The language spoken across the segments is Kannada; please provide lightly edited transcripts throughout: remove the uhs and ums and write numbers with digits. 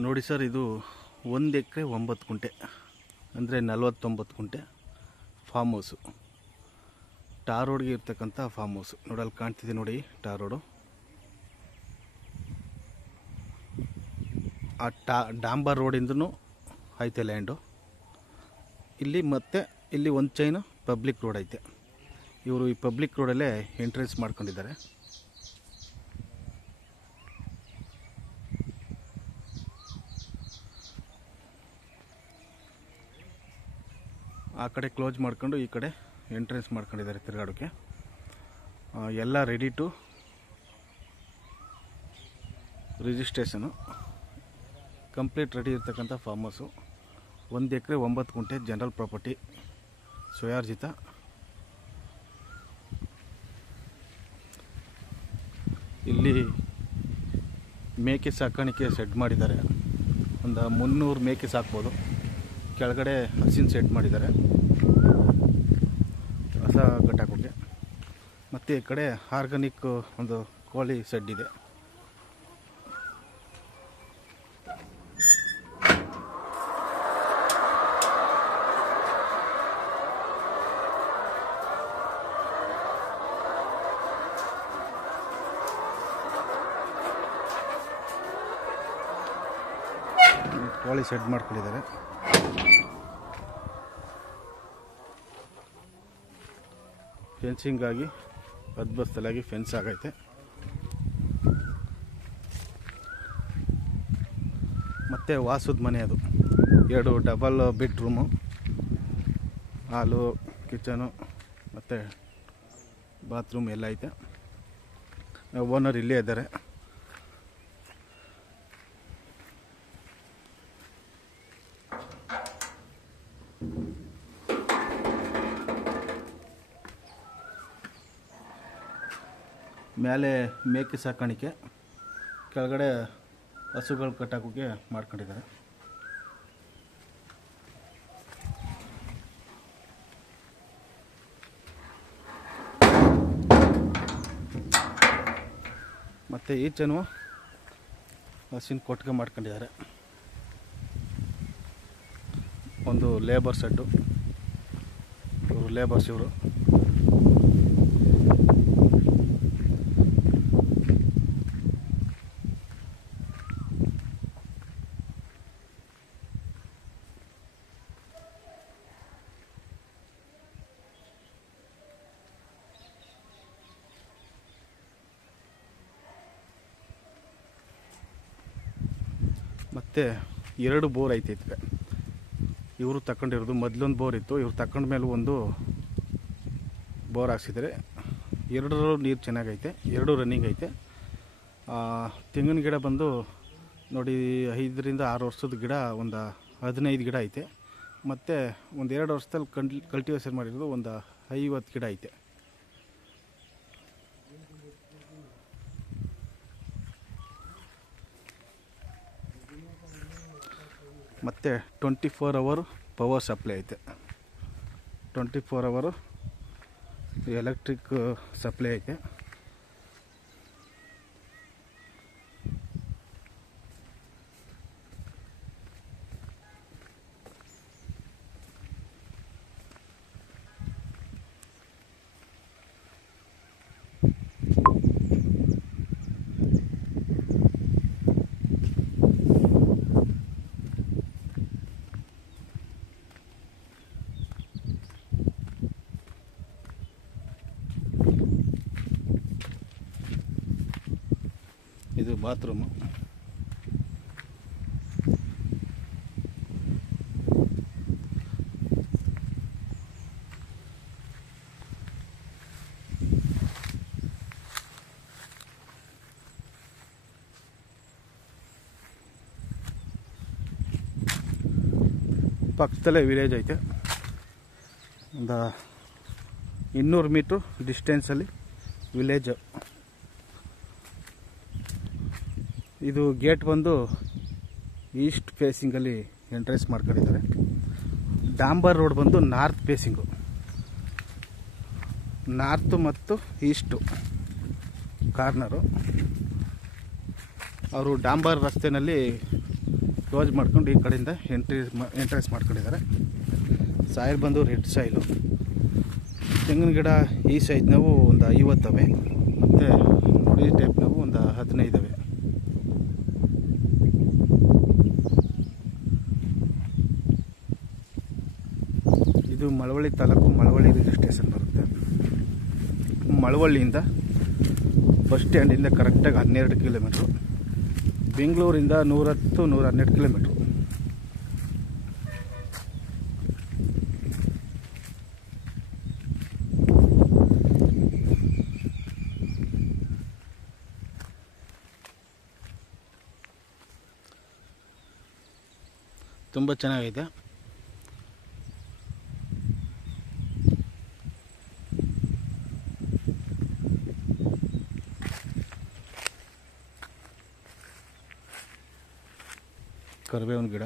ನೋಡಿ ಸರ್, ಇದು 1 ಎಕರೆ 9 ಗುಂಟೆ ಅಂದರೆ 49 ಗುಂಟೆ ಫಾರ್ಮ್ ಹೌಸು. ಟಾರ್ ರೋಡ್ಗೆ ಇರ್ತಕ್ಕಂಥ ಫಾರ್ಮ್ ಹೌಸು. ನೋಡಲ್ಲಿ ಕಾಣ್ತಿದೆ ನೋಡಿ, ಟಾರ್ ರೋಡು. ಆ ಡಾಂಬರ್ ರೋಡಿಂದನೂ ಐತೆ ಲ್ಯಾಂಡು ಇಲ್ಲಿ. ಮತ್ತು ಇಲ್ಲಿ ಒಂದು ಚೈನು ಪಬ್ಲಿಕ್ ರೋಡ್ ಐತೆ. ಇವರು ಈ ಪಬ್ಲಿಕ್ ರೋಡಲ್ಲೇ ಎಂಟ್ರೆನ್ಸ್ ಮಾಡ್ಕೊಂಡಿದ್ದಾರೆ. ಆ ಕಡೆ ಕ್ಲೋಸ್ ಮಾಡ್ಕೊಂಡು ಈ ಕಡೆ ಎಂಟ್ರೆನ್ಸ್ ಮಾಡ್ಕೊಂಡಿದ್ದಾರೆ ತಿರುಗಾಡೋಕ್ಕೆ. ಎಲ್ಲ ready to registration. Complete ready ಇರ್ತಕ್ಕಂಥ ಫಾರ್ಮ್ ಹೌಸು. 1 ಎಕರೆ 9 ಗುಂಟೆ ಜನರಲ್ ಪ್ರಾಪರ್ಟಿ, ಸ್ವಯಾರ್ಜಿತ. ಇಲ್ಲಿ ಮೇಕೆ ಸಾಕಾಣಿಕೆ ಸೆಟ್ ಮಾಡಿದ್ದಾರೆ. ಒಂದು 300 ಮೇಕೆ ಸಾಕ್ಬೋದು. ಕೆಳಗಡೆ ಹಸಿನ ಸೆಟ್ ಮಾಡಿದ್ದಾರೆ ಹೊಸ ಗಟ್ಟಾಕೋಕ್ಕೆ. ಮತ್ತು ಈ ಕಡೆ ಆರ್ಗಾನಿಕ್ ಒಂದು ಕೋಳಿ ಸೆಡ್ ಇದೆ. ಕೋಳಿ ಸೆಡ್ ಮಾಡ್ಕೊಂಡಿದ್ದಾರೆ. ಫೆನ್ಸಿಂಗ್ ಆಗಿ ಅದ್ಭುತವಾಗಿ ಫೆನ್ಸ್ ಆಗೈತೆ. ಮತ್ತು ವಾಸದ ಮನೆ ಅದು. 2 ಡಬಲ್ ಬೆಡ್ರೂಮು, ಹಾಲು, ಕಿಚನು ಮತ್ತು ಬಾತ್ರೂಮ್ ಎಲ್ಲ ಐತೆ. ಓನರ್ ಇಲ್ಲೇ ಇದ್ದಾರೆ. ಮೇಲೆ ಮೇಕೆ ಸಾಕಾಣಿಕೆ, ಕೆಳಗಡೆ ಹಸುಗಳು ಕಟ್ಟಾಕೋಕ್ಕೆ ಮಾಡ್ಕೊಂಡಿದ್ದಾರೆ. ಮತ್ತು ಈಚೆನೂ ಹಸಿನ ಕೊಟ್ಟಿಗೆ ಮಾಡ್ಕೊಂಡಿದ್ದಾರೆ. ಒಂದು ಲೇಬರ್ ಸೆಡ್ಡು. ಇವರು ಲೇಬರ್ಸ್ ಇವರು. ಮತ್ತು 2 ಬೋರ್ ಐತೆ ಇದಕ್ಕೆ. ಇವರು ತಗೊಂಡಿರೋದು ಮೊದಲೊಂದು ಬೋರ್ ಇತ್ತು. ಇವ್ರು ತಗೊಂಡ ಮೇಲೆ ಒಂದು ಬೋರ್ ಹಾಕ್ಸಿದ್ದಾರೆ. 2 ನೀರು ಚೆನ್ನಾಗೈತೆ. 2 ರನ್ನಿಂಗ್ ಐತೆ. ತೆಂಗಿನ ಗಿಡ ಬಂದು ನೋಡಿ 5 ರಿಂದ 6 ವರ್ಷದ ಗಿಡ, ಒಂದು 15 ಗಿಡ ಐತೆ. ಮತ್ತು ಒಂದು 2 ವರ್ಷದಲ್ಲಿ ಕಲ್ಟಿವೇಷನ್ ಮಾಡಿರೋದು ಒಂದು 50 ಗಿಡ ಐತೆ. ಮತ್ತು 24 ಅವರ್ ಪವರ್ ಸಪ್ಲೈ ಐತೆ. 24 ಅವರ್ ಎಲೆಕ್ಟ್ರಿಕ್ ಸಪ್ಲೈ ಐತೆ. ಇದು ಬಾತ್ರೂಮು. ಪಕ್ಕದಲ್ಲೇ ವಿಲೇಜ್ ಐತೆ. ಒಂದು 200 ಮೀಟ್ರ್ ಡಿಸ್ಟೆನ್ಸಲ್ಲಿ ವಿಲೇಜ್. ಇದು ಗೇಟ್ ಬಂದು ಈಸ್ಟ್ ಫೇಸಿಂಗಲ್ಲಿ ಎಂಟ್ರೆನ್ಸ್ ಮಾಡ್ಕೊಂಡಿದ್ದಾರೆ. ಡಾಂಬರ್ ರೋಡ್ ಬಂದು ನಾರ್ತ್ ಫೇಸಿಂಗು. ನಾರ್ತು ಮತ್ತು ಈಸ್ಟು ಕಾರ್ನರು. ಅವರು ಡಾಂಬರ್ ರಸ್ತೆಯಲ್ಲಿ ಕ್ಲೋಸ್ ಮಾಡ್ಕೊಂಡು ಈ ಕಡೆಯಿಂದ ಎಂಟ್ರೆನ್ಸ್ ಮಾಡ್ಕೊಂಡಿದ್ದಾರೆ. ಸಾಯಿಲ್ ಬಂದು ರೆಡ್ ಸಾಯಿಲು. ತೆಂಗಿನ ಗಿಡ ಈ ಸೈಜ್ನವು ಒಂದು 50 ಅವೆ, ಮತ್ತು ನೋಡಿ ಟೈಪ್ನವು ಒಂದು 15 ಅವೆ. ಇದು ಮಳವಳ್ಳಿ ತಾಲೂಕು, ಮಳವಳ್ಳಿ ರೈಲ್ವೆ ಸ್ಟೇಷನ್ ಬರುತ್ತೆ. ಮಳವಳ್ಳಿಯಿಂದ ಬಸ್ ಸ್ಟ್ಯಾಂಡಿಂದ ಕರೆಕ್ಟಾಗಿ 12 ಕಿಲೋಮೀಟ್ರು. ಬೆಂಗಳೂರಿಂದ 110-112 ಕಿಲೋಮೀಟ್ರು. ತುಂಬ ಚೆನ್ನಾಗಿದೆ. ಕರಿಬೇವಿನ ಗಿಡ,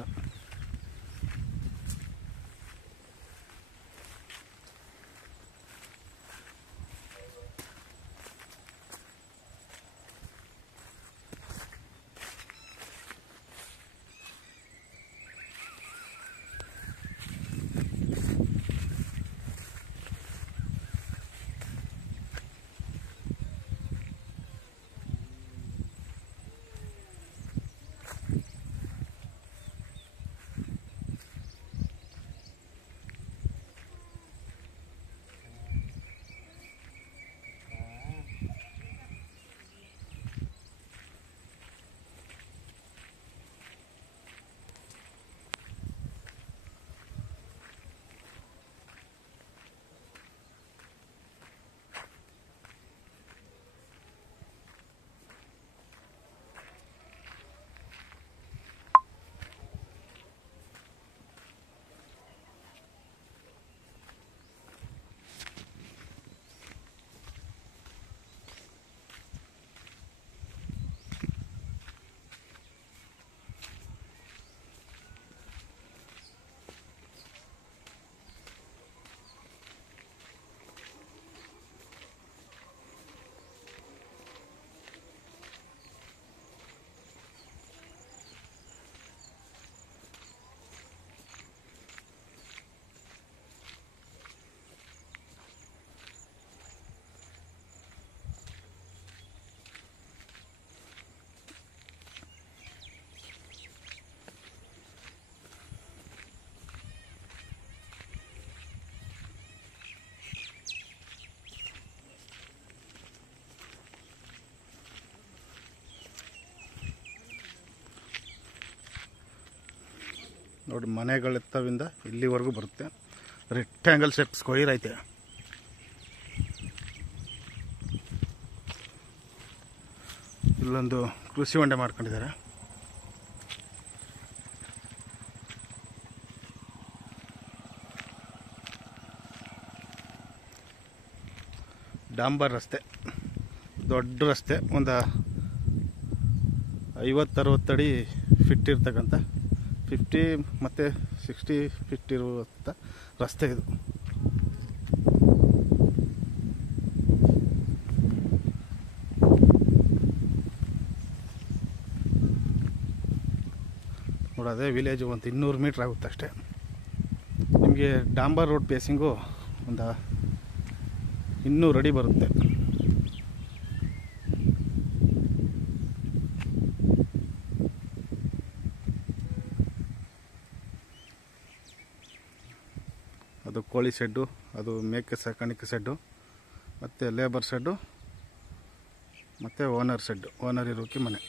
ನೋಡಿ ಮನೆಗಳೆತ್ತವಿಂದ ಇಲ್ಲಿವರೆಗೂ ಬರುತ್ತೆ. ರೆಕ್ಟ್ಯಾಂಗಲ್ ಶೇಪ್ ಸ್ಕ್ವೈರ್ ಐತೆ. ಇಲ್ಲೊಂದು ಕೃಷಿ ಹೊಂಡ ಮಾಡ್ಕೊಂಡಿದ್ದಾರೆ. ಡಾಂಬರ್ ರಸ್ತೆ, ದೊಡ್ಡ ರಸ್ತೆ, ಒಂದು 50-60 ಅಡಿ ಫಿಟ್ ಇರ್ತಕ್ಕಂಥ 50 ಮತ್ತು 60 ಫಿಟ್ ಇರುವಂಥ ರಸ್ತೆ ಇದು. ನೋಡಿ ಅದೇ ವಿಲೇಜು ಒಂದು 200 ಮೀಟ್ರ್ ಆಗುತ್ತೆ ಅಷ್ಟೇ. ನಿಮಗೆ ಡಾಂಬರ್ ರೋಡ್ ಪೇಸಿಂಗು ಒಂದು 200 ಅಡಿ ಬರುತ್ತೆ. ಅದು ಕೋಳಿ ಶೆಡ್ಡು, ಅದು ಮೇಕೆ ಸಾಕಾಣಿಕೆ ಶೆಡ್ಡು, ಮತ್ತು ಲೇಬರ್ ಶೆಡ್ಡು, ಮತ್ತು ಓನರ್ ಶೆಡ್ಡು, ಓನರ್ ಇರೋಕ್ಕೆ ಮನೆ.